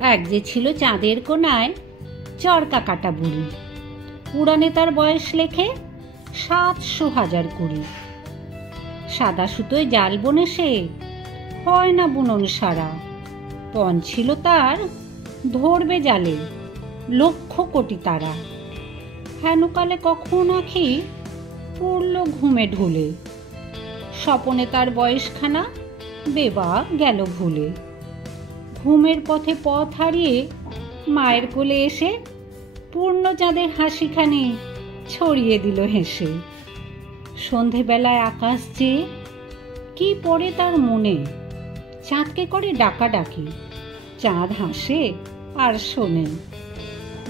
এক যে ছিল চাঁদের কোনায় চরকা কাটা বুড়ি, পুরাণে তার বয়স লেখে 700,020। সাদা সুতোয় জাল বনে সে, হয় না বুনন সারা। পণ ছিল তার ধরবে জালে 1,00,00,000 তারা। হেনকালে কখন আঁখি পড়ল ঘুমে ঢুলে, স্বপনে তার বয়সখানা বেবা গেল ভুলে। ঘুমের পথে পথ হারিয়ে মায়ের কোলে এসে পূর্ণচাঁদের হাসিখানি ছড়িয়ে দিল হেসে। সন্ধেবেলায় আকাশ চেয়ে কি পড়ে তার মনে, চাঁদকে করে ডাকাডাকি, চাঁদ হাসে আর শোনে।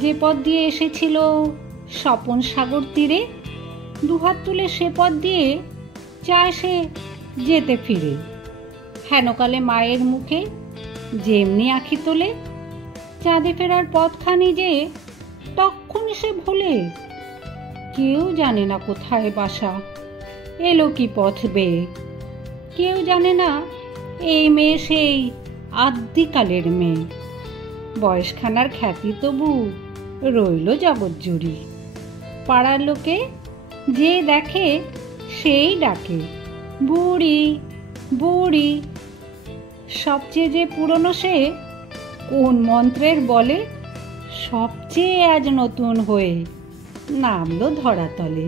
যে পথ দিয়ে এসেছিল স্বপন সাগর তীরে, দুহাত তুলে সে পথ দিয়ে চায় সে যেতে ফিরে। হেনকালে মায়ের মুখে যেমনি আঁখি তোলে, চাঁদে ফেরার পথখানি যে তক্ষুনি সে ভোলে। কেউ জানে না কোথায় বাসা, এলো কি পথ বেয়ে। কেউ জানে না এই মেয়ে সেই আদ্যিকালের মেয়ে। বয়সখানার খ্যাতি তবু রইল জগৎ জুড়ি। পাড়ার লোকে যে দেখে সেই ডাকে বুড়ি বুড়ি। সবচেয়ে যে পুরনো সে কোন মন্ত্রের বলে সবচেয়ে আজ নতুন হয়ে নামলো ধরাতলে।